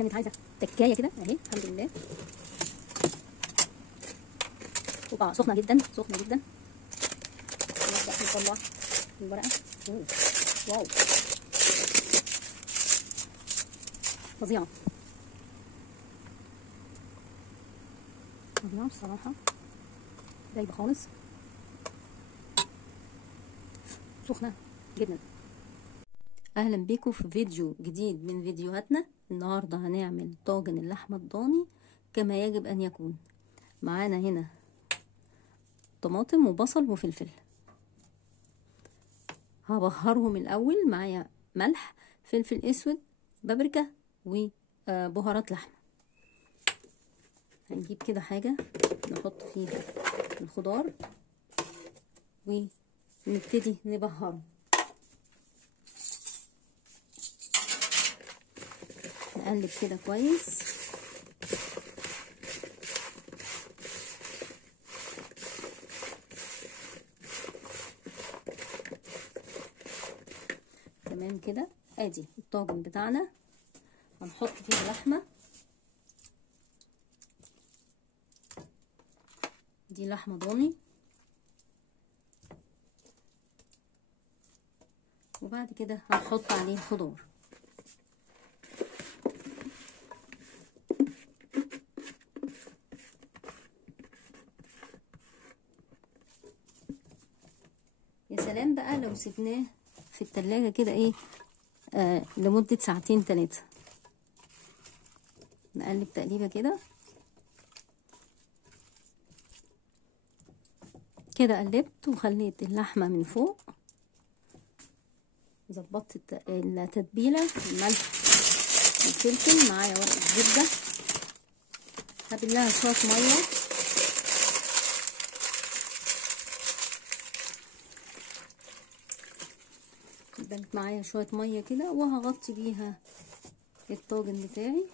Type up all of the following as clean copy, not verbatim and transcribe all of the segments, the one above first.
كانت عايزه تكايه كده اهي الحمد لله. وبقى سخنه جدا سخنه جدا. نبدا نطلع الورقه. واو فظيعه فظيعه الصراحه، دايبه خالص، سخنه جدا. اهلا بيكم في فيديو جديد من فيديوهاتنا. النهارده هنعمل طاجن اللحمه الضاني كما يجب ان يكون. معانا هنا طماطم وبصل وفلفل، هبهرهم الاول. معايا ملح، فلفل اسود، بابريكا، وبهارات لحمه. هنجيب كده حاجه نحط فيها الخضار ونبتدي نبهره. نقلب كده كويس. تمام كده. ادي الطاجن بتاعنا، هنحط فيه لحمه. دي لحمه ضاني، وبعد كده هنحط عليه الخضار. يا سلام بقى لو سيبناه في التلاجة كده ايه لمدة ساعتين 3. نقلب تقليبة كده كده. قلبت وخليت اللحمة من فوق، ظبطت التتبيلة، الملح والفلفل، معايا ورقة زبدة، هبلها شوية مية. بنت معايا شوية مية كده، وهغطي بيها الطاجن بتاعي،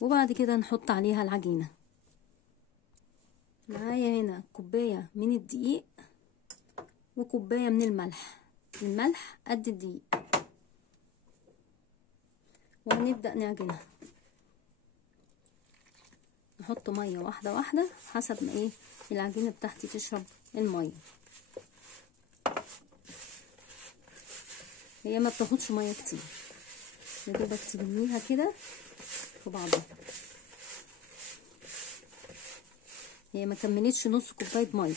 وبعد كده نحط عليها العجينة. معايا هنا كوباية من الدقيق وكوباية من الملح. الملح قد الدقيق، وهنبدأ نعجنها. نحط مية واحدة واحدة حسب ما ايه العجينة بتاعتي تشرب المية. هي ما بتاخدش مية كتير، يا دوبك تلميها كده في بعضها. هي ما كملتش نص كوباية مية.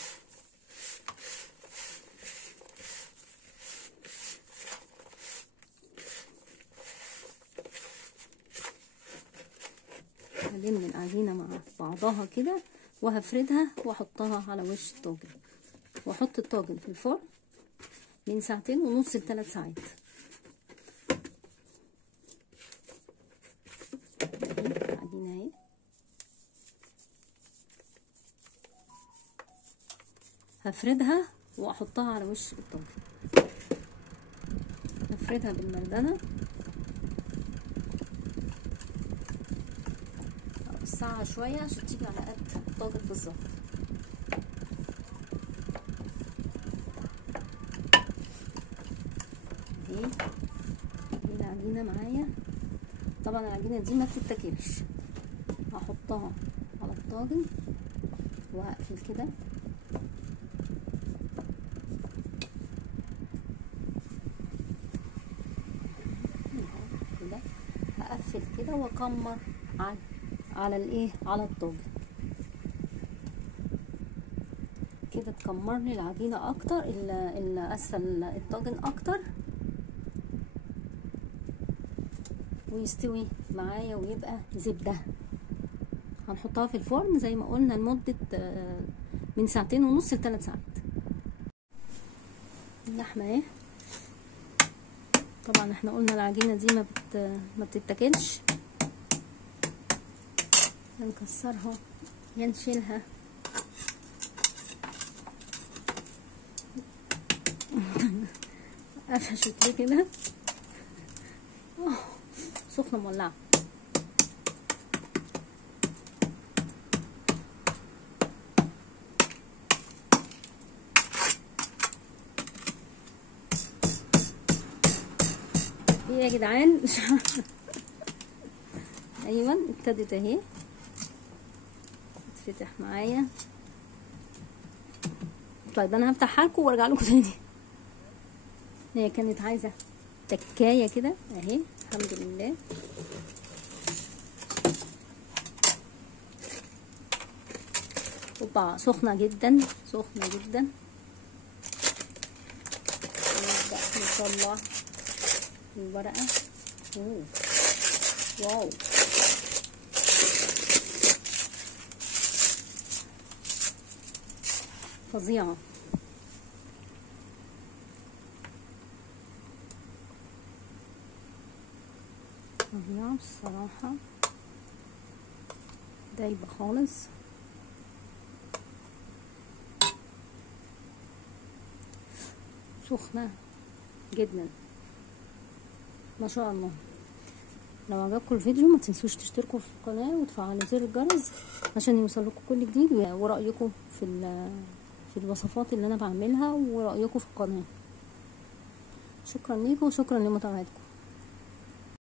هلم العجينة مع بعضها كده وهفردها واحطها على وش الطاجن، واحط الطاجن في الفرن من 2.5 ل3 ساعات. العجينة اهي، هفردها واحطها على وش الطاجن. هفردها بالمردنة، اوسعها شوية عشان تيجي على قد الطاجن بالظبط. دي العجينة معايا. طبعا العجينة دي ما بتتاكلش. هحطها على الطاجن وهقفل كده. هقفل كده واكمر على الايه على الطاجن كده. تكمر لي العجينه اكتر، اللي اسفل الطاجن اكتر، ويستوي معايا ويبقى زبده. هنحطها في الفرن زي ما قلنا لمده من 2.5 ل3 ساعات. اللحمه اهي. طبعا احنا قلنا العجينه دي ما بتتاكلش. هنكسرها يا نشيلها. قفشت ليه كده؟ سخنه مولعه. يا جدعان. ايوه ابتدت اهي تتفتح معايا. طيب انا هفتحها لكم وارجع لكم تاني. هي كانت عايزه تكايه كده اهي. الحمد لله. اوبا سخنه جدا سخنه جدا. نبدا نطلع الورقه. اوه واو. فظيعه. فظيعه الصراحه. دايبه خالص. سخنة جدا ما شاء الله. لو عجبكم الفيديو ما تنسوش تشتركوا في القناة وتفعلوا زر الجرس عشان يوصلكم كل جديد، ورأيكم في الوصفات اللي انا بعملها ورأيكم في القناة. شكرا ليكم وشكرا لمتابعتكم.